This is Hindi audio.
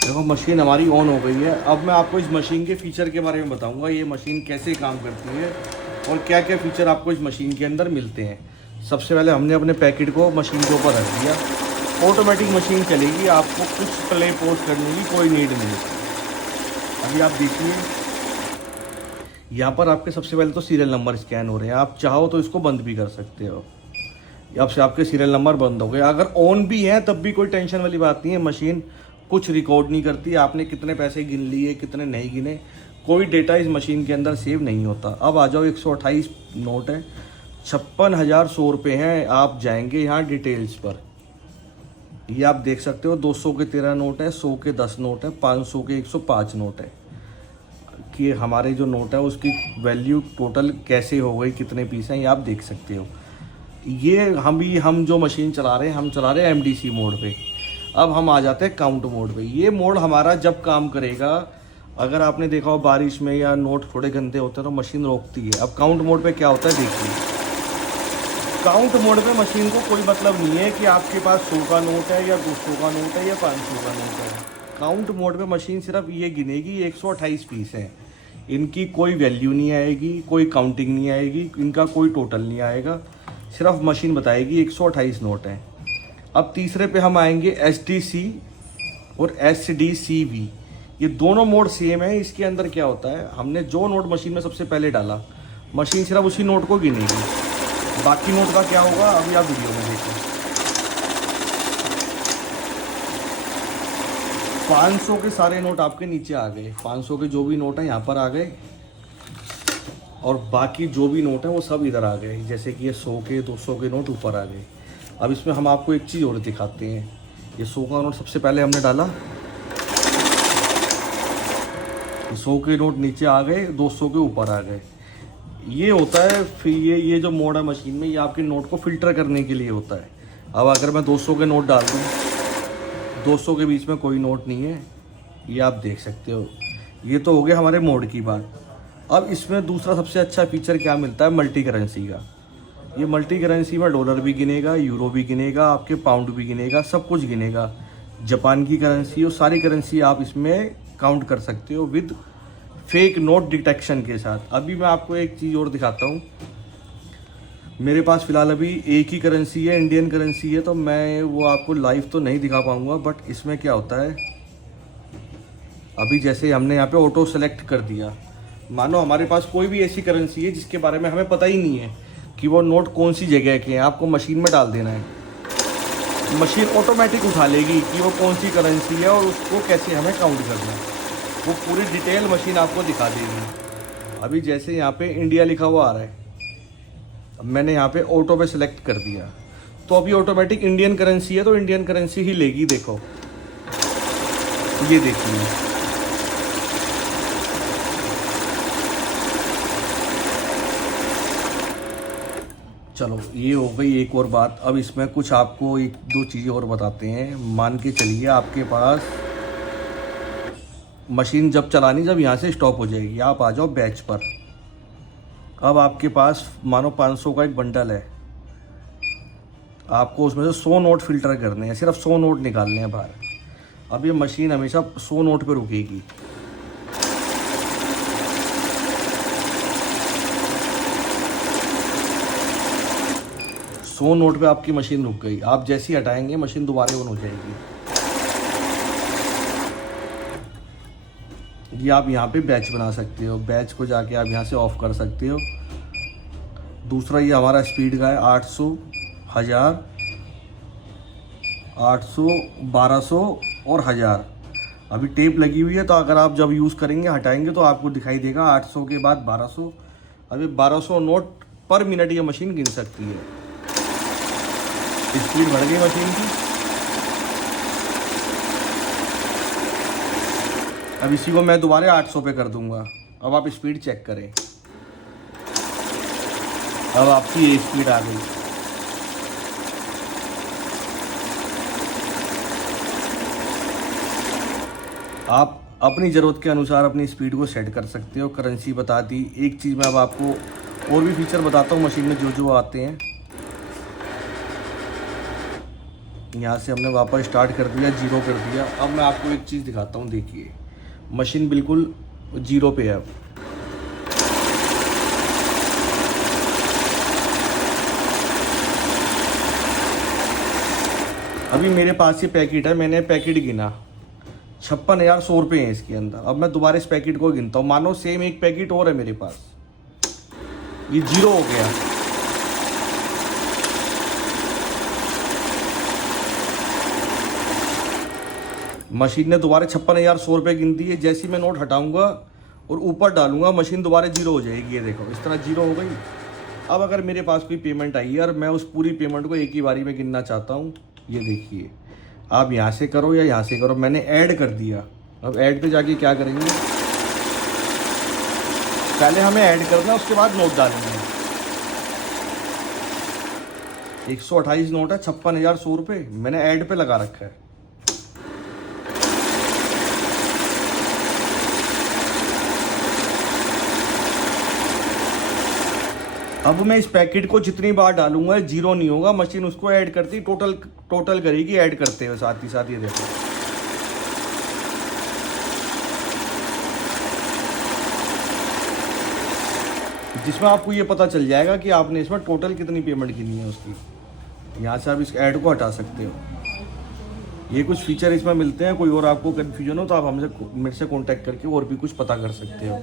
देखो मशीन हमारी ऑन हो गई है। अब मैं आपको इस मशीन के फ़ीचर के बारे में बताऊंगा, ये मशीन कैसे काम करती है और क्या क्या फ़ीचर आपको इस मशीन के अंदर मिलते हैं। सबसे पहले हमने अपने पैकेट को मशीन के ऊपर रख दिया। ऑटोमेटिक मशीन चलेगी, आपको कुछ प्ले पोस्ट करने की कोई नीड नहीं। अभी आप देखिए, यहाँ पर आपके सबसे पहले तो सीरियल नंबर स्कैन हो रहे हैं। आप चाहो तो इसको बंद भी कर सकते हो। अब से आपके सीरियल नंबर बंद हो गए। अगर ऑन भी है तब भी कोई टेंशन वाली बात नहीं है, मशीन कुछ रिकॉर्ड नहीं करती। आपने कितने पैसे गिन लिए, कितने नहीं गिने, कोई डेटा इस मशीन के अंदर सेव नहीं होता। अब आ जाओ, 128 नोट है, 56,100 रुपये हैं। आप जाएंगे यहाँ डिटेल्स पर, ये आप देख सकते हो 200 के 13 नोट है, 100 के 10 नोट है, 500 के 105 नोट है कि हमारे जो नोट है उसकी वैल्यू टोटल कैसे हो गई, कितने पीस हैं, ये आप देख सकते हो। ये हम जो मशीन चला रहे हैं, हम चला रहे हैं MDC मोड पे। अब हम आ जाते हैं काउंट मोड पे। ये मोड हमारा जब काम करेगा, अगर आपने देखा हो बारिश में या नोट थोड़े गंदे होते हैं तो मशीन रोकती है। अब काउंट मोड पे क्या होता है देखिए। काउंट मोड पे मशीन को कोई मतलब नहीं है कि आपके पास 100 का नोट है या 200 का नोट है या 500 का नोट है। काउंट मोड पे मशीन सिर्फ ये गिनेगी 128 पीस हैं, इनकी कोई वैल्यू नहीं आएगी, कोई काउंटिंग नहीं आएगी, इनका कोई टोटल नहीं आएगा। सिर्फ मशीन बताएगी 128 नोट हैं। अब तीसरे पे हम आएंगे SDC और SDCV। ये दोनों मोड सेम है। इसके अंदर क्या होता है, हमने जो नोट मशीन में सबसे पहले डाला, मशीन सिर्फ उसी नोट को गिनेगी। बाकी नोट का क्या होगा अभी आप वीडियो में देखो। 500 के सारे नोट आपके नीचे आ गए, 500 के जो भी नोट हैं यहाँ पर आ गए, और बाकी जो भी नोट हैं वो सब इधर आ गए। जैसे कि ये 100 के 200 के नोट ऊपर आ गए। अब इसमें हम आपको एक चीज़ और दिखाते हैं। ये 100 का नोट सबसे पहले हमने डाला, 100 के नोट नीचे आ गए, 200 के ऊपर आ गए। ये होता है फिर ये जो मोड है मशीन में, ये आपके नोट को फ़िल्टर करने के लिए होता है। अब अगर मैं 200 के नोट डाल दूँ, 200 के बीच में कोई नोट नहीं है, ये आप देख सकते हो। ये तो हो गया हमारे मोड की बात। अब इसमें दूसरा सबसे अच्छा फीचर क्या मिलता है, मल्टी करेंसी का। ये मल्टी करेंसी में डॉलर भी गिनेगा, यूरो भी गिनेगा, आपके पाउंड भी गिनेगा, सब कुछ गिनेगा। जापान की करेंसी और सारी करेंसी आप इसमें काउंट कर सकते हो विद फेक नोट डिटेक्शन के साथ। अभी मैं आपको एक चीज़ और दिखाता हूँ। मेरे पास फ़िलहाल अभी एक ही करेंसी है, इंडियन करेंसी है, तो मैं वो आपको लाइव तो नहीं दिखा पाऊँगा। बट इसमें क्या होता है, अभी जैसे हमने यहाँ पे ऑटो सेलेक्ट कर दिया, मानो हमारे पास कोई भी ऐसी करेंसी है जिसके बारे में हमें पता ही नहीं है कि वो नोट कौन सी जगह के हैं, आपको मशीन में डाल देना है। मशीन ऑटोमेटिक उठा लेगी कि वो कौन सी करेंसी है और उसको कैसे हमें काउंट करना है। वो पूरी डिटेल मशीन आपको दिखा देगी। अभी जैसे यहाँ पे इंडिया लिखा हुआ आ रहा है, अब मैंने यहाँ पे ऑटो पे सिलेक्ट कर दिया, तो अभी ऑटोमेटिक इंडियन करेंसी है तो इंडियन करेंसी ही लेगी। देखो ये देखिए, चलो ये हो गई एक और बात। अब इसमें कुछ आपको एक दो चीज़ें और बताते हैं। मान के चलिए आपके पास मशीन जब चलानी, जब यहाँ से स्टॉप हो जाएगी, आप आ जाओ बैच पर। अब आपके पास मानो 500 का एक बंडल है, आपको उसमें से 100 नोट फ़िल्टर करने हैं, सिर्फ 100 नोट निकालने हैं बाहर। अब ये मशीन हमेशा 100 नोट पे रुकेगी। सौ नोट पे आपकी मशीन रुक गई। आप जैसे ही हटाएंगे मशीन दोबारा ऑन हो जाएगी। ये आप यहाँ पे बैच बना सकते हो, बैच को जाके आप यहाँ से ऑफ कर सकते हो। दूसरा ये हमारा स्पीड का है 800, 1000, 800, 1200 और 1000। अभी टेप लगी हुई है तो अगर आप जब यूज़ करेंगे हटाएंगे तो आपको दिखाई देगा 800 के बाद 1200। अभी 1200 नोट पर मिनट ये मशीन गिन सकती है। स्पीड बढ़ गई मशीन की। अब इसी को मैं दोबारा 800 पे कर दूंगा। अब आप स्पीड चेक करें, अब आपकी ये स्पीड आ गई। आप अपनी ज़रूरत के अनुसार अपनी स्पीड को सेट कर सकते हो। करेंसी बता दी। एक चीज़ मैं अब आपको और भी फीचर बताता हूँ मशीन में जो जो आते हैं। यहाँ से हमने वापस स्टार्ट कर दिया, जीरो कर दिया। अब मैं आपको एक चीज़ दिखाता हूँ, देखिए मशीन बिल्कुल जीरो पे है अब। अभी मेरे पास ये पैकेट है, मैंने पैकेट गिना 56,100 रुपये हैं इसके अंदर। अब मैं दोबारा इस पैकेट को गिनता हूँ, मानो सेम एक पैकेट और है मेरे पास, ये जीरो हो गया। मशीन ने दोबारा 56,100 रुपये गिन दी है। जैसे ही मैं नोट हटाऊंगा और ऊपर डालूंगा, मशीन दोबारा जीरो हो जाएगी। ये देखो इस तरह जीरो हो गई। अब अगर मेरे पास कोई पेमेंट आई है और मैं उस पूरी पेमेंट को एक ही बारी में गिनना चाहता हूँ, ये देखिए आप यहाँ से करो या यहाँ से करो, मैंने ऐड कर दिया। अब ऐड पे जाके क्या करेंगे, पहले हमें ऐड करना है, उसके बाद नोट डालेंगे। 128 नोट है, 56,100 रुपये मैंने ऐड पे लगा रखा है। अब मैं इस पैकेट को जितनी बार डालूंगा जीरो नहीं होगा, मशीन उसको ऐड करती टोटल करेगी, ऐड करते हुए साथ ही साथ। ये देखो जिसमें आपको ये पता चल जाएगा कि आपने इसमें टोटल कितनी पेमेंट गिनी है उसकी। यहाँ से आप इस ऐड को हटा सकते हो। ये कुछ फीचर इसमें मिलते हैं। कोई और आपको कन्फ्यूजन हो तो आप हमसे मेरे से कांटेक्ट करके और भी कुछ पता कर सकते हो।